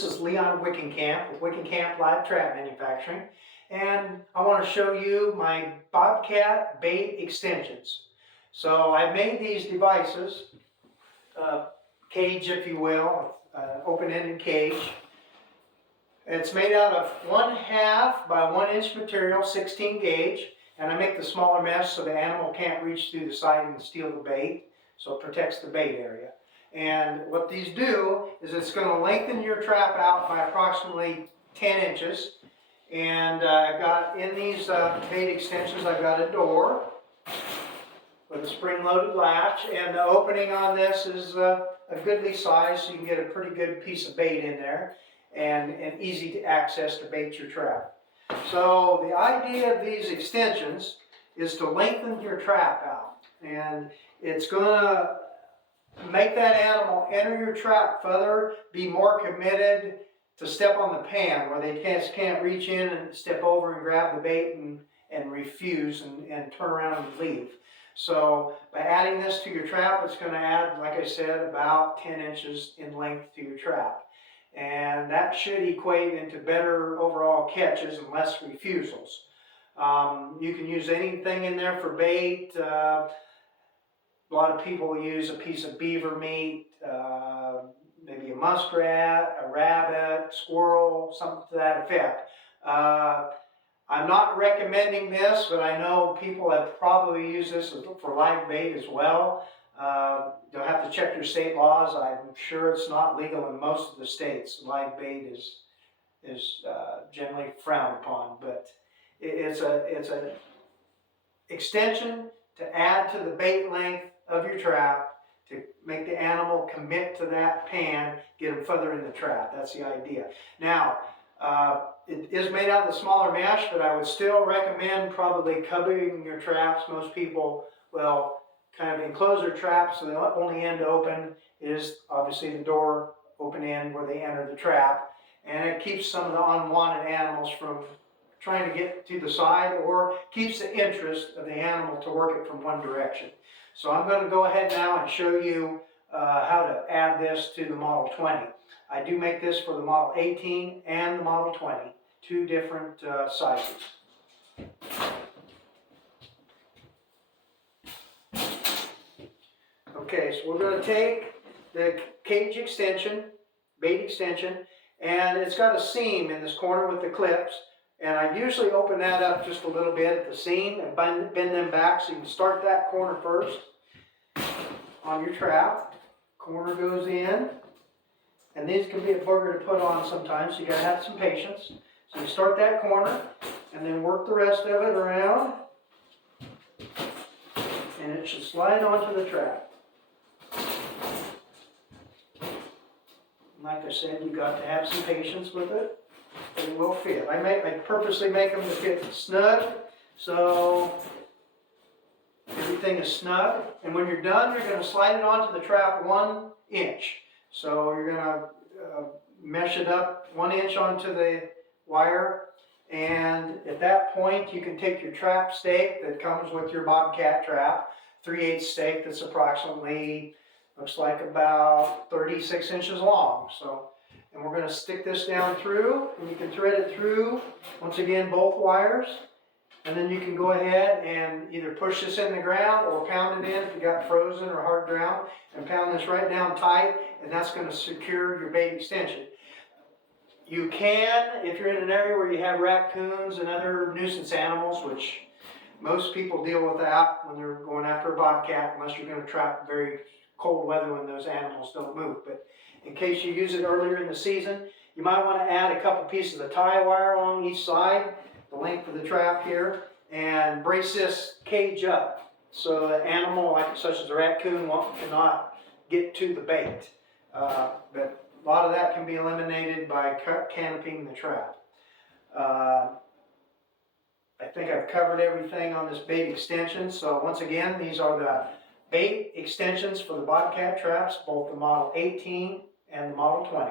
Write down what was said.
This is Leon Wickenkamp with Wickenkamp Live Trap Manufacturing, and I want to show you my Bobcat bait extensions. So I made these devices, cage if you will, open-ended cage. It's made out of 1/2 by 1 inch material, 16 gauge, and I make the smaller mesh so the animal can't reach through the side and steal the bait, so it protects the bait area. And what these do is it's going to lengthen your trap out by approximately 10 inches. And I've got in these bait extensions, I've got a door with a spring-loaded latch, and the opening on this is a goodly size, so you can get a pretty good piece of bait in there, and easy to access to bait your trap. So the idea of these extensions is to lengthen your trap out, and it's going to make that animal enter your trap further, be more committed to step on the pan where they can't reach in and step over and grab the bait and refuse and turn around and leave. So by adding this to your trap, it's going to add, like I said, about 10 inches in length to your trap. And that should equate into better overall catches and less refusals. You can use anything in there for bait. A lot of people use a piece of beaver meat, maybe a muskrat, a rabbit, squirrel, something to that effect. I'm not recommending this, but I know people have probably used this for live bait as well. You'll have to check your state laws. I'm sure it's not legal in most of the states. Live bait is generally frowned upon, but it's an extension to add to the bait length of your trap to make the animal commit to that pan, get them further in the trap. That's the idea. Now, it is made out of the smaller mesh, but I would still recommend probably covering your traps. Most people will kind of enclose their traps so the only end open is obviously the door open end where they enter the trap, and it keeps some of the unwanted animals from trying to get to the side, or keeps the interest of the animal to work it from one direction. So I'm going to go ahead now and show you how to add this to the Model 20. I do make this for the Model 18 and the Model 20, two different sizes. Okay, so we're going to take the cage extension, bait extension, and it's got a seam in this corner with the clips. And I usually open that up just a little bit at the seam and bend them back so you can start that corner first on your trap. Corner goes in, and these can be a booger to put on sometimes, so you gotta have some patience. So you start that corner and then work the rest of it around, and it should slide onto the trap. Like I said, you got to have some patience with it. It will fit. I purposely make them to fit snug, so everything is snug. And when you're done, you're going to slide it onto the trap 1 inch. So you're going to mesh it up 1 inch onto the wire, and at that point you can take your trap stake that comes with your Bobcat trap, 3/8 stake that's approximately, looks like about 36 inches long. And we're going to stick this down through, and you can thread it through, once again, both wires. And then you can go ahead and either push this in the ground or pound it in if you got frozen or hard ground, and pound this right down tight, and that's going to secure your bait extension. You can, if you're in an area where you have raccoons and other nuisance animals, which most people deal with that when they're going after a bobcat, unless you're going to trap very cold weather when those animals don't move. But in case you use it earlier in the season, you might want to add a couple pieces of tie wire along each side, the length of the trap here, and brace this cage up so the animal, such as a raccoon, cannot get to the bait. But a lot of that can be eliminated by canopying the trap. I think I've covered everything on this bait extension. So once again, these are the bait extensions for the Bobcat traps, both the Model 18 and the Model 20.